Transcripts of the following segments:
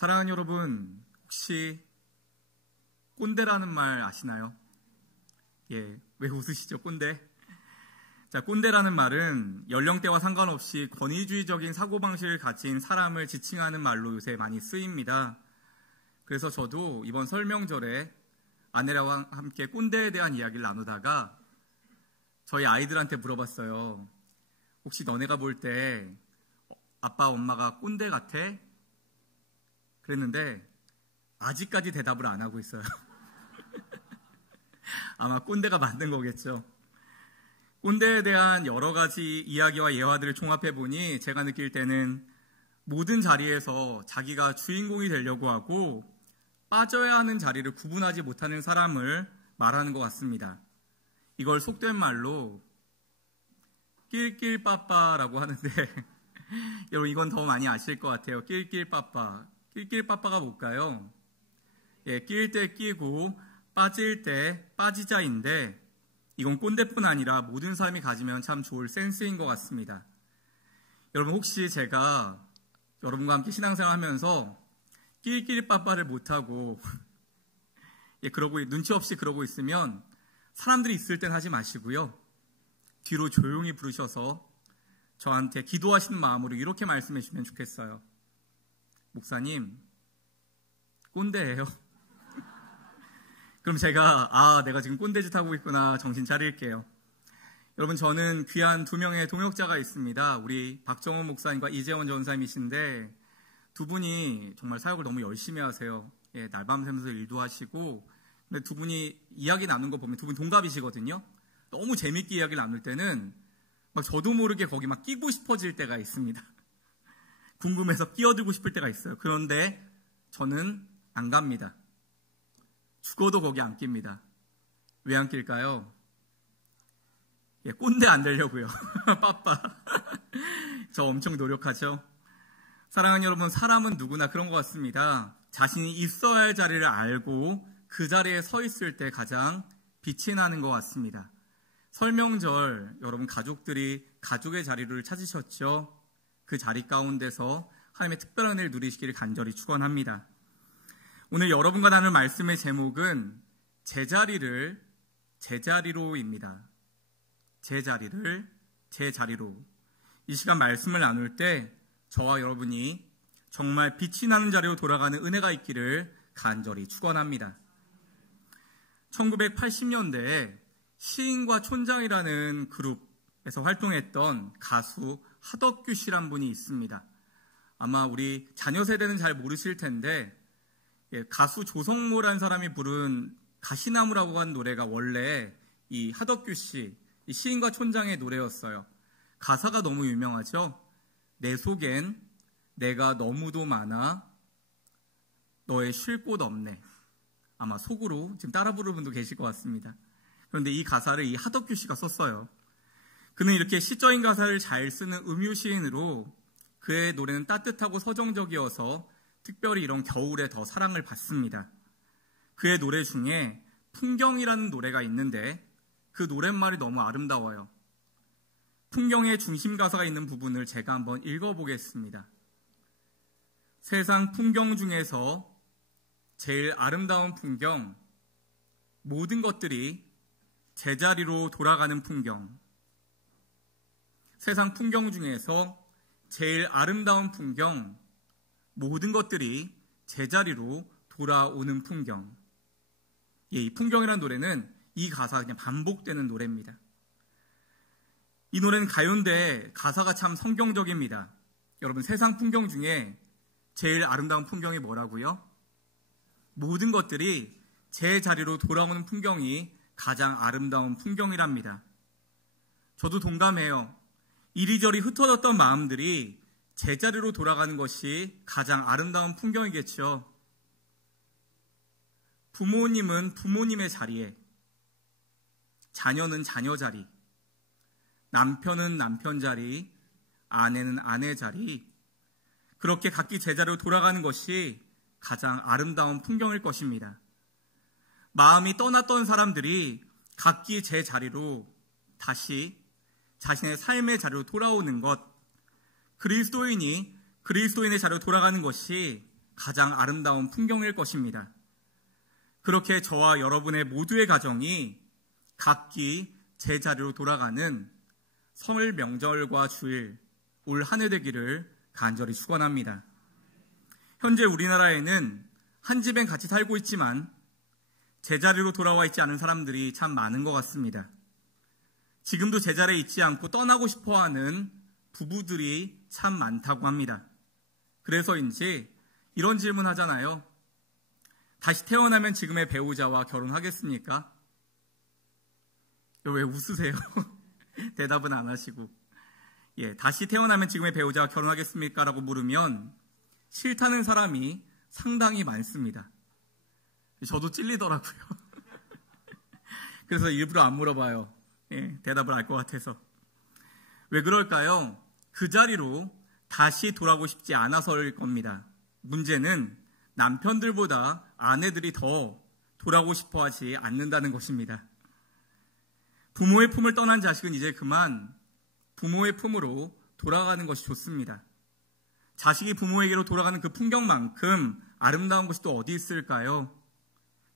사랑하는 여러분, 혹시 꼰대라는 말 아시나요? 예, 왜 웃으시죠, 꼰대? 자, 꼰대라는 말은 연령대와 상관없이 권위주의적인 사고방식을 가진 사람을 지칭하는 말로 요새 많이 쓰입니다. 그래서 저도 이번 설명절에 아내랑 함께 꼰대에 대한 이야기를 나누다가 저희 아이들한테 물어봤어요. 혹시 너네가 볼 때 아빠, 엄마가 꼰대 같아? 그랬는데 아직까지 대답을 안 하고 있어요. 아마 꼰대가 맞는 거겠죠. 꼰대에 대한 여러 가지 이야기와 예화들을 종합해보니 제가 느낄 때는 모든 자리에서 자기가 주인공이 되려고 하고 빠져야 하는 자리를 구분하지 못하는 사람을 말하는 것 같습니다. 이걸 속된 말로 낄낄빠빠라고 하는데 여러분 이건 더 많이 아실 것 같아요. 낄낄빠빠. 낄낄빠빠가 뭘까요? 예, 낄 때 끼고 빠질 때 빠지자인데 이건 꼰대뿐 아니라 모든 사람이 가지면 참 좋을 센스인 것 같습니다. 여러분 혹시 제가 여러분과 함께 신앙생활 하면서 낄낄빠빠를 못하고 그러고 눈치 없이 그러고 있으면 사람들이 있을 땐 하지 마시고요. 뒤로 조용히 부르셔서 저한테 기도하시는 마음으로 이렇게 말씀해 주시면 좋겠어요. 목사님, 꼰대예요. 그럼 제가 내가 지금 꼰대짓 하고 있구나 정신 차릴게요. 여러분 저는 귀한 두 명의 동역자가 있습니다. 우리 박정원 목사님과 이재원 전사님이신데 두 분이 정말 사역을 너무 열심히 하세요. 예, 날밤 새면서 일도 하시고 근데 두 분이 이야기 나눈 거 보면 두 분 동갑이시거든요. 너무 재밌게 이야기를 나눌 때는 막 저도 모르게 거기 막 끼고 싶어질 때가 있습니다. 궁금해서 끼어들고 싶을 때가 있어요. 그런데 저는 안 갑니다. 죽어도 거기 안 낍니다. 왜 안 낄까요? 예, 꼰대 안 되려고요. 빠빠. 저 엄청 노력하죠. 사랑하는 여러분, 사람은 누구나 그런 것 같습니다. 자신이 있어야 할 자리를 알고 그 자리에 서 있을 때 가장 빛이 나는 것 같습니다. 설명절 여러분 가족들이 가족의 자리를 찾으셨죠? 그 자리 가운데서 하나님의 특별한 은혜를 누리시기를 간절히 축원합니다. 오늘 여러분과 나눌 말씀의 제목은 제자리로입니다. 제자리로. 이 시간 말씀을 나눌 때 저와 여러분이 정말 빛이 나는 자리로 돌아가는 은혜가 있기를 간절히 축원합니다. 1980년대에 시인과 촌장이라는 그룹에서 활동했던 가수 하덕규 씨란 분이 있습니다. 아마 우리 자녀 세대는 잘 모르실 텐데 가수 조성모란 사람이 부른 가시나무라고 하는 노래가 원래 이 하덕규 씨, 이 시인과 촌장의 노래였어요. 가사가 너무 유명하죠. 내 속엔 내가 너무도 많아 너의 쉴 곳 없네. 아마 속으로 지금 따라 부르는 분도 계실 것 같습니다. 그런데 이 가사를 이 하덕규 씨가 썼어요. 그는 이렇게 시적인 가사를 잘 쓰는 음유 시인으로 그의 노래는 따뜻하고 서정적이어서 특별히 이런 겨울에 더 사랑을 받습니다. 그의 노래 중에 풍경이라는 노래가 있는데 그 노랫말이 너무 아름다워요. 풍경의 중심 가사가 있는 부분을 제가 한번 읽어보겠습니다. 세상 풍경 중에서 제일 아름다운 풍경, 모든 것들이 제자리로 돌아가는 풍경. 세상 풍경 중에서 제일 아름다운 풍경, 모든 것들이 제자리로 돌아오는 풍경. 이 풍경이라는 노래는 이 가사가 그냥 반복되는 노래입니다. 이 노래는 가요인데 가사가 참 성경적입니다. 여러분 세상 풍경 중에 제일 아름다운 풍경이 뭐라고요? 모든 것들이 제 자리로 돌아오는 풍경이 가장 아름다운 풍경이랍니다. 저도 동감해요. 이리저리 흩어졌던 마음들이 제자리로 돌아가는 것이 가장 아름다운 풍경이겠죠. 부모님은 부모님의 자리에, 자녀는 자녀 자리, 남편은 남편 자리, 아내는 아내 자리, 그렇게 각기 제자리로 돌아가는 것이 가장 아름다운 풍경일 것입니다. 마음이 떠났던 사람들이 각기 제 자리로 다시 자신의 삶의 자리로 돌아오는 것, 그리스도인이 그리스도인의 자리로 돌아가는 것이 가장 아름다운 풍경일 것입니다. 그렇게 저와 여러분의 모두의 가정이 각기 제자리로 돌아가는 설 명절과 주일, 올 한 해 되기를 간절히 축원합니다. 현재 우리나라에는 한 집엔 같이 살고 있지만 제자리로 돌아와 있지 않은 사람들이 참 많은 것 같습니다. 지금도 제자리에 있지 않고 떠나고 싶어하는 부부들이 참 많다고 합니다. 그래서인지 이런 질문 하잖아요. 다시 태어나면 지금의 배우자와 결혼하겠습니까? 왜 웃으세요? 대답은 안 하시고. 다시 태어나면 지금의 배우자와 결혼하겠습니까? 라고 물으면 싫다는 사람이 상당히 많습니다. 저도 찔리더라고요. 그래서 일부러 안 물어봐요. 대답을 알 것 같아서. 왜 그럴까요? 그 자리로 다시 돌아오고 싶지 않아서일 겁니다. 문제는 남편들보다 아내들이 더 돌아오고 싶어 하지 않는다는 것입니다. 부모의 품을 떠난 자식은 이제 그만 부모의 품으로 돌아가는 것이 좋습니다. 자식이 부모에게로 돌아가는 그 풍경만큼 아름다운 것이 또 어디 있을까요?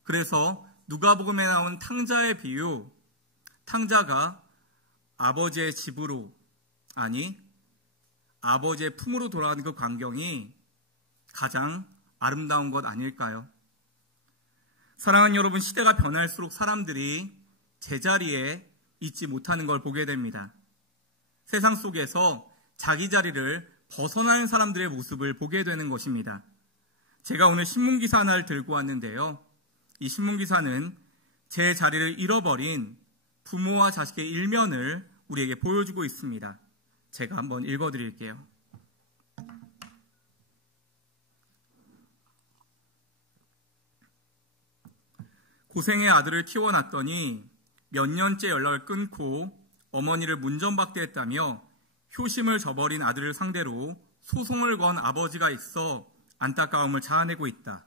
그래서 누가복음에 나온 탕자의 비유, 탕자가 아버지의 집으로, 아니 아버지의 품으로 돌아가는 그 광경이 가장 아름다운 것 아닐까요? 사랑하는 여러분, 시대가 변할수록 사람들이 제자리에 있지 못하는 걸 보게 됩니다. 세상 속에서 자기 자리를 벗어나는 사람들의 모습을 보게 되는 것입니다. 제가 오늘 신문기사 하나를 들고 왔는데요. 이 신문기사는 제 자리를 잃어버린 부모와 자식의 일면을 우리에게 보여주고 있습니다. 제가 한번 읽어드릴게요. 고생의 아들을 키워놨더니 몇 년째 연락을 끊고 어머니를 문전박대했다며 효심을 저버린 아들을 상대로 소송을 건 아버지가 있어 안타까움을 자아내고 있다.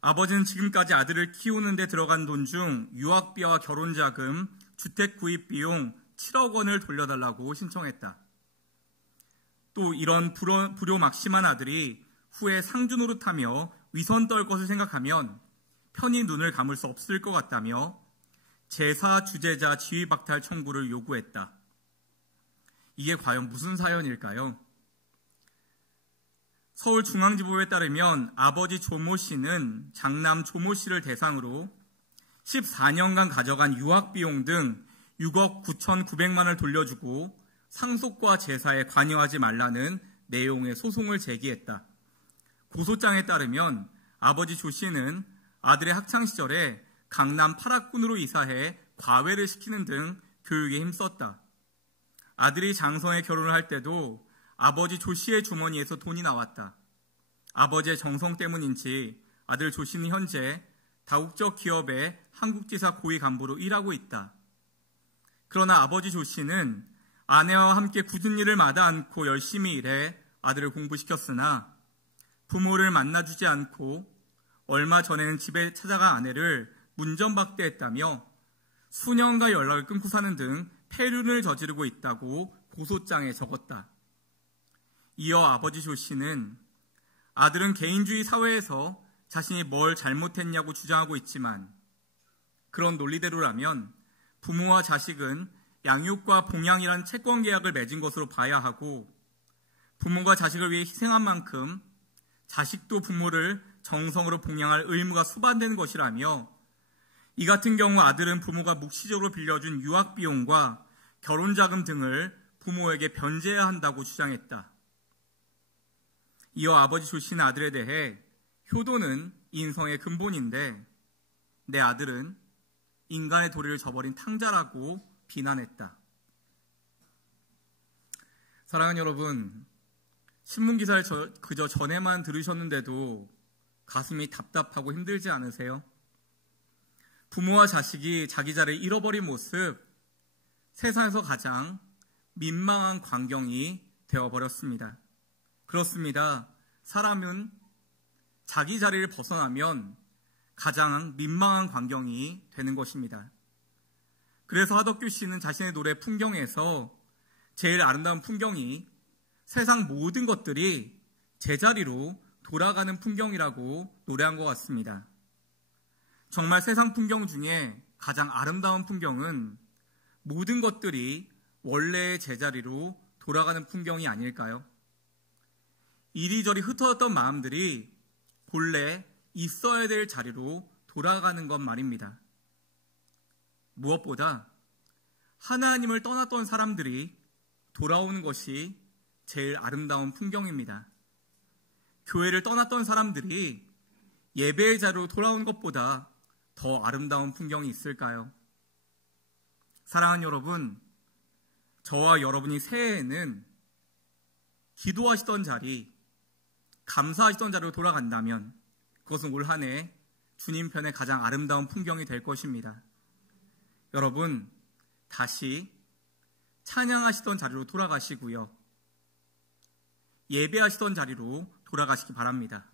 아버지는 지금까지 아들을 키우는 데 들어간 돈 중 유학비와 결혼자금, 주택 구입 비용 7억 원을 돌려달라고 신청했다. 또 이런 불효막심한 아들이 후에 상주 노릇하며 위선 떨 것을 생각하면 편히 눈을 감을 수 없을 것 같다며 제사 주재자 지위박탈 청구를 요구했다. 이게 과연 무슨 사연일까요? 서울중앙지법에 따르면 아버지 조모 씨는 장남 조모 씨를 대상으로 14년간 가져간 유학비용 등 6억 9,900만 원을 돌려주고 상속과 제사에 관여하지 말라는 내용의 소송을 제기했다. 고소장에 따르면 아버지 조 씨는 아들의 학창시절에 강남 8학군으로 이사해 과외를 시키는 등 교육에 힘썼다. 아들이 장성에 결혼을 할 때도 아버지 조 씨의 주머니에서 돈이 나왔다. 아버지의 정성 때문인지 아들 조 씨는 현재 다국적 기업의 한국지사 고위 간부로 일하고 있다. 그러나 아버지 조 씨는 아내와 함께 굳은 일을 마다 않고 열심히 일해 아들을 공부시켰으나 부모를 만나주지 않고 얼마 전에는 집에 찾아가 아내를 문전박대했다며 수년간 연락을 끊고 사는 등 폐륜을 저지르고 있다고 고소장에 적었다. 이어 아버지 조 씨는 아들은 개인주의 사회에서 자신이 뭘 잘못했냐고 주장하고 있지만 그런 논리대로라면 부모와 자식은 양육과 봉양이란 채권 계약을 맺은 것으로 봐야 하고 부모가 자식을 위해 희생한 만큼 자식도 부모를 정성으로 봉양할 의무가 수반되는 것이라며 이 같은 경우 아들은 부모가 묵시적으로 빌려준 유학비용과 결혼자금 등을 부모에게 변제해야 한다고 주장했다. 이어 아버지 조 씨는 아들에 대해 효도는 인성의 근본인데 내 아들은 인간의 도리를 저버린 탕자라고 비난했다. 사랑하는 여러분, 신문기사를 그저 전에만 들으셨는데도 가슴이 답답하고 힘들지 않으세요? 부모와 자식이 자기 자리를 잃어버린 모습, 세상에서 가장 민망한 광경이 되어버렸습니다. 그렇습니다. 사람은 자기 자리를 벗어나면 가장 민망한 광경이 되는 것입니다. 그래서 하덕규 씨는 자신의 노래 풍경에서 제일 아름다운 풍경이 세상 모든 것들이 제자리로 돌아가는 풍경이라고 노래한 것 같습니다. 정말 세상 풍경 중에 가장 아름다운 풍경은 모든 것들이 원래의 제자리로 돌아가는 풍경이 아닐까요? 이리저리 흩어졌던 마음들이 본래 있어야 될 자리로 돌아가는 것 말입니다. 무엇보다 하나님을 떠났던 사람들이 돌아오는 것이 제일 아름다운 풍경입니다. 교회를 떠났던 사람들이 예배의 자리로 돌아온 것보다 더 아름다운 풍경이 있을까요? 사랑하는 여러분, 저와 여러분이 새해에는 기도하시던 자리, 감사하시던 자리로 돌아간다면 그것은 올 한 해 주님 편의 가장 아름다운 풍경이 될 것입니다. 여러분, 다시 찬양하시던 자리로 돌아가시고요. 예배하시던 자리로 돌아가시기 바랍니다.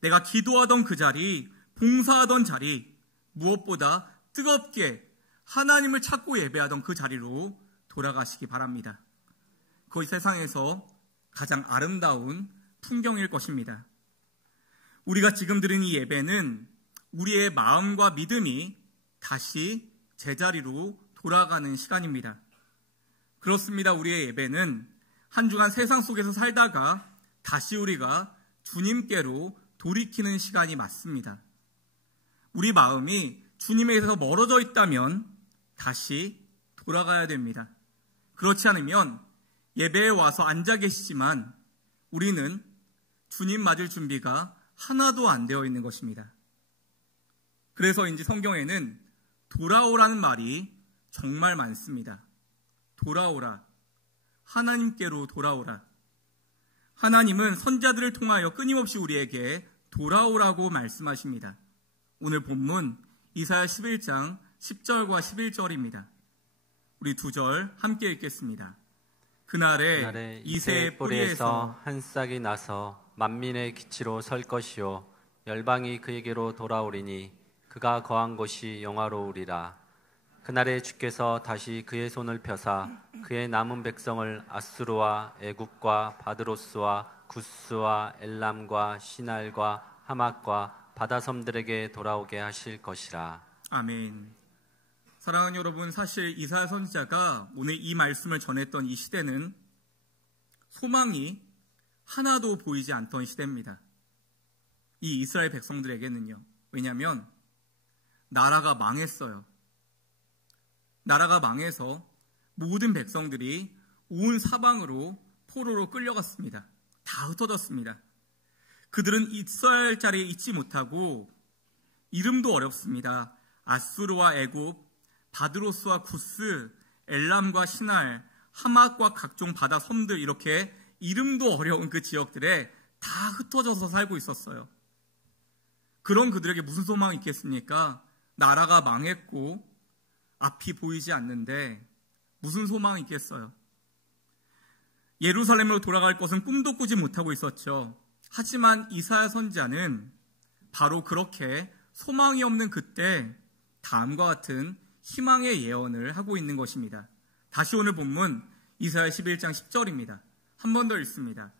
내가 기도하던 그 자리, 봉사하던 자리, 무엇보다 뜨겁게 하나님을 찾고 예배하던 그 자리로 돌아가시기 바랍니다. 그것이 세상에서 가장 아름다운 풍경일 것입니다. 우리가 지금 드린 이 예배는 우리의 마음과 믿음이 다시 제자리로 돌아가는 시간입니다. 그렇습니다. 우리의 예배는 한 주간 세상 속에서 살다가 다시 우리가 주님께로 돌이키는 시간이 맞습니다. 우리 마음이 주님에게서 멀어져 있다면 다시 돌아가야 됩니다. 그렇지 않으면 예배에 와서 앉아 계시지만 우리는 주님 맞을 준비가 하나도 안 되어 있는 것입니다. 그래서인지 성경에는 돌아오라는 말이 정말 많습니다. 돌아오라. 하나님께로 돌아오라. 하나님은 선지자들을 통하여 끊임없이 우리에게 돌아오라고 말씀하십니다. 오늘 본문 이사야 11장 10절과 11절입니다. 우리 두 절 함께 읽겠습니다. 그날에 이새의 뿌리에서 한 싹이 나서 만민의 기치로 설 것이요 열방이 그에게로 돌아오리니 그가 거한 곳이 영화로우리라. 그날에 주께서 다시 그의 손을 펴사 그의 남은 백성을 아수르와 애굽과 바드로스와 구스와 엘람과 시날과 하맛과 바다섬들에게 돌아오게 하실 것이라. 아멘. 사랑하는 여러분, 사실 이사야 선지자가 오늘 이 말씀을 전했던 이 시대는 소망이 하나도 보이지 않던 시대입니다. 이 이스라엘 백성들에게는요. 왜냐하면 나라가 망했어요. 나라가 망해서 모든 백성들이 온 사방으로 포로로 끌려갔습니다. 다 흩어졌습니다. 그들은 있어야 할 자리에 있지 못하고 이름도 어렵습니다. 아수르와 애굽, 바드로스와 구스, 엘람과 시날, 하맛과 각종 바다 섬들, 이렇게 이름도 어려운 그 지역들에 다 흩어져서 살고 있었어요. 그런 그들에게 무슨 소망이 있겠습니까? 나라가 망했고 앞이 보이지 않는데 무슨 소망이 있겠어요? 예루살렘으로 돌아갈 것은 꿈도 꾸지 못하고 있었죠. 하지만 이사야 선지자는 바로 그렇게 소망이 없는 그때 다음과 같은 희망의 예언을 하고 있는 것입니다. 다시 오늘 본문 이사야 11장 10절입니다. 한 번 더 읽습니다.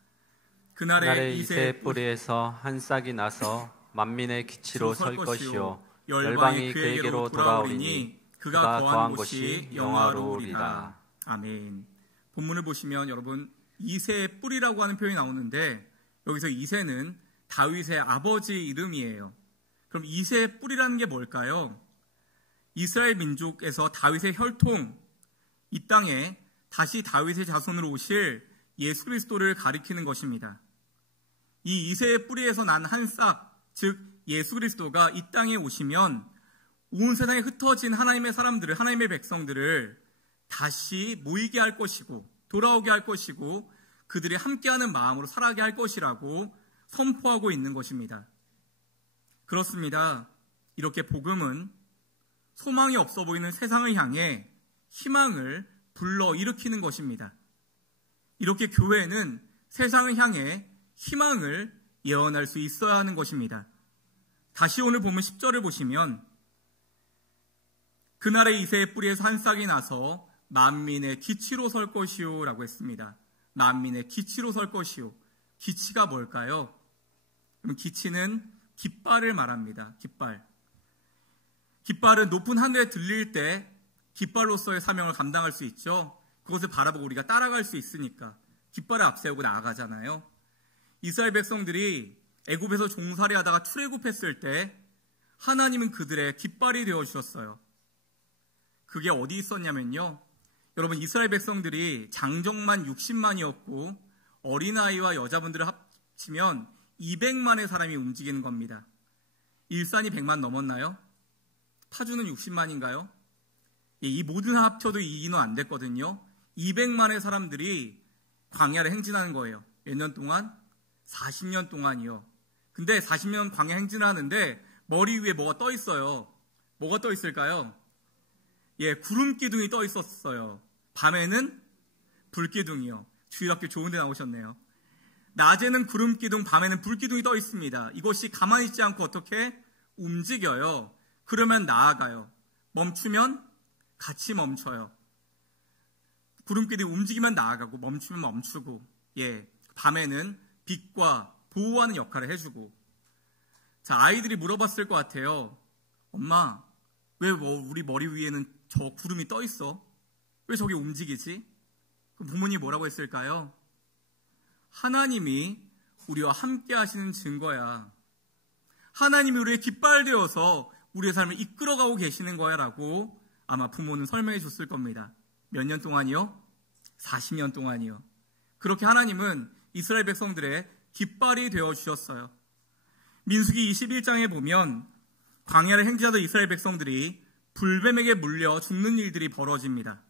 그날에 이새의 뿌리에서 한 싹이 나서 만민의 기치로 설 것이요 열방이 그에게로 돌아오리니 그가 거한 곳이 영화로우리라. 아멘. 본문을 보시면 여러분 이새의 뿌리라고 하는 표현이 나오는데 여기서 이새는 다윗의 아버지 이름이에요. 그럼 이새의 뿌리라는 게 뭘까요? 이스라엘 민족에서 다윗의 혈통, 이 땅에 다시 다윗의 자손으로 오실 예수 그리스도를 가리키는 것입니다. 이 이새의 뿌리에서 난 한 싹, 즉 예수 그리스도가 이 땅에 오시면 온 세상에 흩어진 하나님의 사람들을, 하나님의 백성들을 다시 모이게 할 것이고 돌아오게 할 것이고 그들이 함께하는 마음으로 살아가게 할 것이라고 선포하고 있는 것입니다. 그렇습니다. 이렇게 복음은 소망이 없어 보이는 세상을 향해 희망을 불러일으키는 것입니다. 이렇게 교회는 세상을 향해 희망을 예언할 수 있어야 하는 것입니다. 다시 오늘 보면 10절을 보시면 그날에 이새의 뿌리에서 한 싹이 나서 만민의 기치로 설 것이요 라고 했습니다. 만민의 기치로 설 것이요. 기치가 뭘까요? 그럼 기치는 깃발을 말합니다. 깃발. 깃발은 높은 하늘에 들릴 때 깃발로서의 사명을 감당할 수 있죠. 그것을 바라보고 우리가 따라갈 수 있으니까 깃발을 앞세우고 나아가잖아요. 이스라엘 백성들이 애굽에서 종살이 하다가 출애굽했을 때 하나님은 그들의 깃발이 되어주셨어요. 그게 어디 있었냐면요, 여러분, 이스라엘 백성들이 장정만 60만이었고 어린아이와 여자분들을 합치면 200만의 사람이 움직이는 겁니다. 일산이 100만 넘었나요? 파주는 60만인가요? 이 모든 합쳐도 이 인원 안 됐거든요. 200만의 사람들이 광야를 행진하는 거예요. 몇 년 동안? 40년 동안이요. 근데 40년 광야 행진을 하는데 머리 위에 뭐가 떠 있어요. 뭐가 떠 있을까요? 구름 기둥이 떠 있었어요. 밤에는 불기둥이요. 주일학교 좋은 데 나오셨네요. 낮에는 구름 기둥, 밤에는 불기둥이 떠 있습니다. 이것이 가만히 있지 않고 어떻게 움직여요. 그러면 나아가요. 멈추면 같이 멈춰요. 구름 기둥이 움직이면 나아가고 멈추면 멈추고, 밤에는 빛과 보호하는 역할을 해주고. 자, 아이들이 물어봤을 것 같아요. 엄마, 왜 우리 머리 위에는 저 구름이 떠 있어? 왜 저게 움직이지? 그럼 부모님이 뭐라고 했을까요? 하나님이 우리와 함께 하시는 증거야. 하나님이 우리의 깃발 되어서 우리의 삶을 이끌어가고 계시는 거야 라고 아마 부모는 설명해 줬을 겁니다. 몇 년 동안이요? 40년 동안이요. 그렇게 하나님은 이스라엘 백성들의 깃발이 되어주셨어요. 민수기 21장에 보면 광야를 행진하던 이스라엘 백성들이 불뱀에게 물려 죽는 일들이 벌어집니다.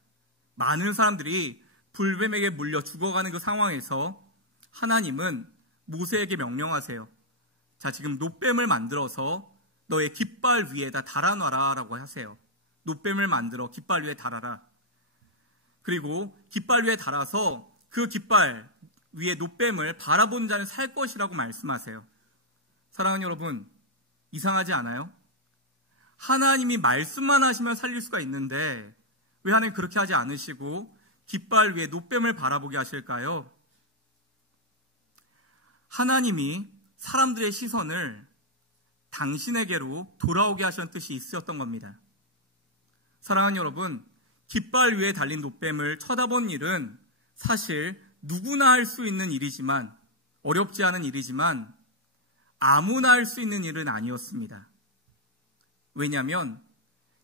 많은 사람들이 불뱀에게 물려 죽어가는 그 상황에서 하나님은 모세에게 명령하세요. 자, 지금 놋뱀을 만들어서 너의 깃발 위에다 달아놔라 라고 하세요. 놋뱀을 만들어 깃발 위에 달아라. 그리고 깃발 위에 달아서 그 깃발 위에 놋뱀을 바라본 자는 살 것이라고 말씀하세요. 사랑하는 여러분, 이상하지 않아요? 하나님이 말씀만 하시면 살릴 수가 있는데 왜 하나님 그렇게 하지 않으시고 깃발 위에 놋뱀을 바라보게 하실까요? 하나님이 사람들의 시선을 당신에게로 돌아오게 하시는 뜻이 있었던 겁니다. 사랑하는 여러분, 깃발 위에 달린 놋뱀을 쳐다본 일은 사실 누구나 할 수 있는 일이지만, 어렵지 않은 일이지만 아무나 할 수 있는 일은 아니었습니다. 왜냐하면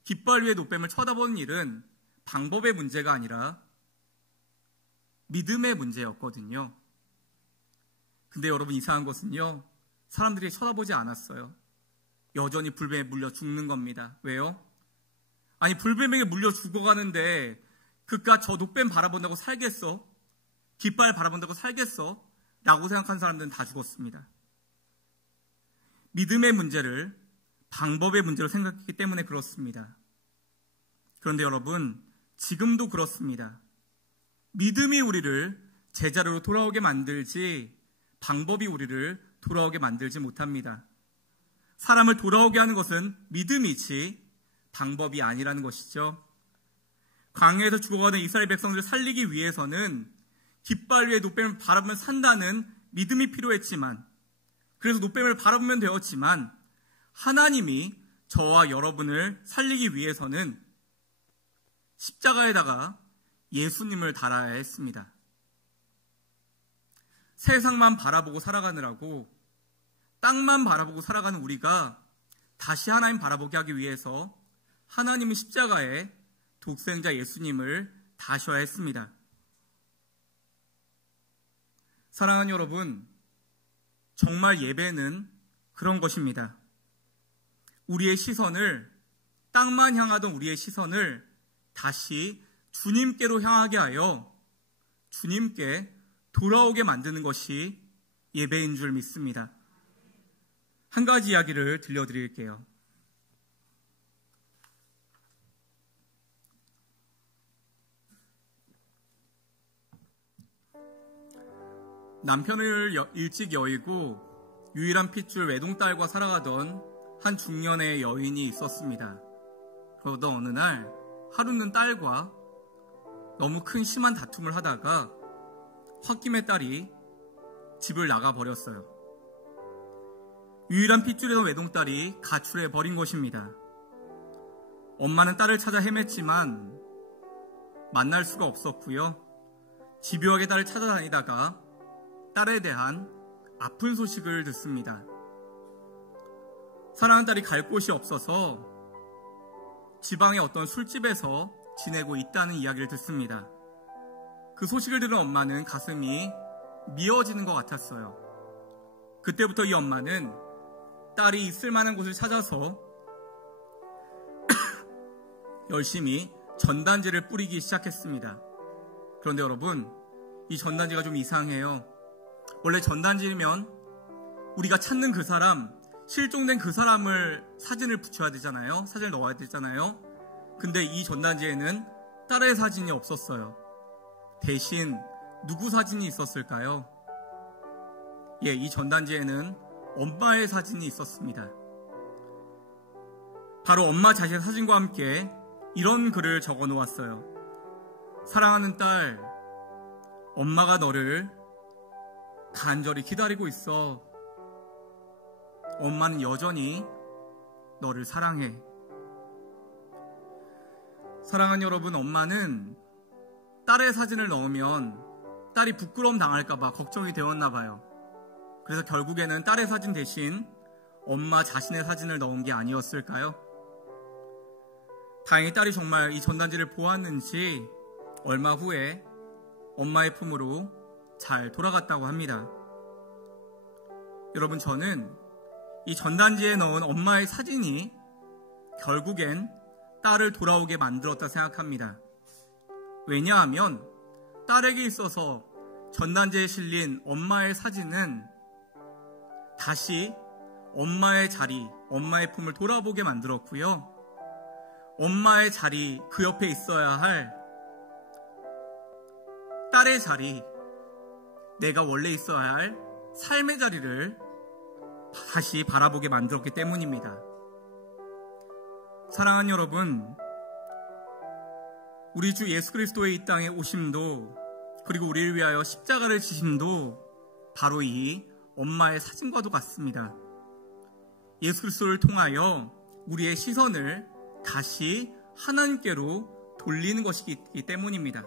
깃발 위에 놋뱀을 쳐다보는 일은 방법의 문제가 아니라 믿음의 문제였거든요. 근데 여러분, 이상한 것은요, 사람들이 쳐다보지 않았어요. 여전히 불뱀에 물려 죽는 겁니다. 왜요? 아니, 불뱀에게 물려 죽어가는데 그깟 저 놋뱀 바라본다고 살겠어? 깃발 바라본다고 살겠어? 라고 생각한 사람들은 다 죽었습니다. 믿음의 문제를 방법의 문제로 생각했기 때문에 그렇습니다. 그런데 여러분, 지금도 그렇습니다. 믿음이 우리를 제자리로 돌아오게 만들지 방법이 우리를 돌아오게 만들지 못합니다. 사람을 돌아오게 하는 것은 믿음이지 방법이 아니라는 것이죠. 광야에서 죽어가는 이스라엘 백성들을 살리기 위해서는 깃발 위에 놋뱀을 바라보면 산다는 믿음이 필요했지만, 그래서 놋뱀을 바라보면 되었지만, 하나님이 저와 여러분을 살리기 위해서는 십자가에다가 예수님을 달아야 했습니다. 세상만 바라보고 살아가느라고, 땅만 바라보고 살아가는 우리가 다시 하나님 바라보게 하기 위해서 하나님은 십자가에 독생자 예수님을 다셔야 했습니다. 사랑하는 여러분, 정말 예배는 그런 것입니다. 우리의 시선을, 땅만 향하던 우리의 시선을 다시 주님께로 향하게 하여 주님께 돌아오게 만드는 것이 예배인 줄 믿습니다. 한 가지 이야기를 들려드릴게요. 남편을 일찍 여의고 유일한 핏줄 외동딸과 살아가던 한 중년의 여인이 있었습니다. 그러던 어느 날 하루는 딸과 너무 큰 심한 다툼을 하다가 홧김에 딸이 집을 나가버렸어요. 유일한 핏줄이던 외동딸이 가출해 버린 것입니다. 엄마는 딸을 찾아 헤맸지만 만날 수가 없었고요. 집요하게 딸을 찾아다니다가 딸에 대한 아픈 소식을 듣습니다. 사랑하는 딸이 갈 곳이 없어서 지방의 어떤 술집에서 지내고 있다는 이야기를 듣습니다. 그 소식을 들은 엄마는 가슴이 미어지는 것 같았어요. 그때부터 이 엄마는 딸이 있을 만한 곳을 찾아서 열심히 전단지를 뿌리기 시작했습니다. 그런데 여러분, 이 전단지가 좀 이상해요. 원래 전단지면 우리가 찾는 그 사람, 실종된 그 사람을 사진을 붙여야 되잖아요. 사진을 넣어야 되잖아요. 근데 이 전단지에는 딸의 사진이 없었어요. 대신 누구 사진이 있었을까요? 이 전단지에는 엄마의 사진이 있었습니다. 바로 엄마 자신의 사진과 함께 이런 글을 적어 놓았어요. 사랑하는 딸, 엄마가 너를 간절히 기다리고 있어. 엄마는 여전히 너를 사랑해. 사랑하는 여러분, 엄마는 딸의 사진을 넣으면 딸이 부끄러움 당할까봐 걱정이 되었나 봐요. 그래서 결국에는 딸의 사진 대신 엄마 자신의 사진을 넣은 게 아니었을까요? 다행히 딸이 정말 이 전단지를 보았는지 얼마 후에 엄마의 품으로 잘 돌아갔다고 합니다. 여러분, 저는 이 전단지에 넣은 엄마의 사진이 결국엔 딸을 돌아오게 만들었다 생각합니다. 왜냐하면 딸에게 있어서 전단지에 실린 엄마의 사진은 다시 엄마의 자리, 엄마의 품을 돌아보게 만들었고요. 엄마의 자리, 그 옆에 있어야 할 딸의 자리, 내가 원래 있어야 할 삶의 자리를 다시 바라보게 만들었기 때문입니다. 사랑하는 여러분, 우리 주 예수 그리스도의 이 땅에 오심도, 그리고 우리를 위하여 십자가를 지심도 바로 이 엄마의 사진과도 같습니다. 예수 그리스도를 통하여 우리의 시선을 다시 하나님께로 돌리는 것이기 때문입니다.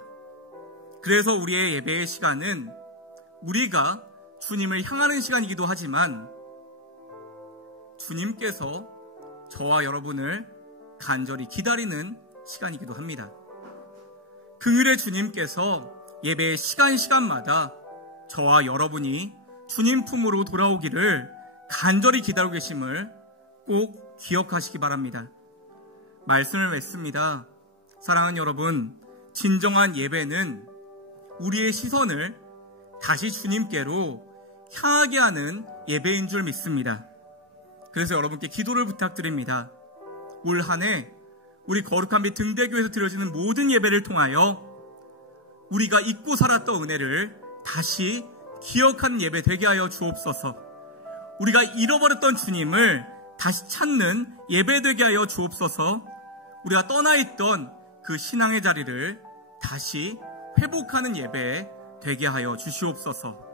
그래서 우리의 예배의 시간은 우리가 주님을 향하는 시간이기도 하지만 주님께서 저와 여러분을 간절히 기다리는 시간이기도 합니다. 긍휼의 주님께서 예배의 시간마다 저와 여러분이 주님 품으로 돌아오기를 간절히 기다리고 계심을 꼭 기억하시기 바랍니다. 말씀을 맺습니다. 사랑하는 여러분, 진정한 예배는 우리의 시선을 다시 주님께로 향하게 하는 예배인 줄 믿습니다. 그래서 여러분께 기도를 부탁드립니다. 올 한 해 우리 거룩한 빛 등대교에서 드려지는 모든 예배를 통하여 우리가 잊고 살았던 은혜를 다시 기억하는 예배 되게 하여 주옵소서. 우리가 잃어버렸던 주님을 다시 찾는 예배 되게 하여 주옵소서. 우리가 떠나 있던 그 신앙의 자리를 다시 회복하는 예배 되게 하여 주시옵소서.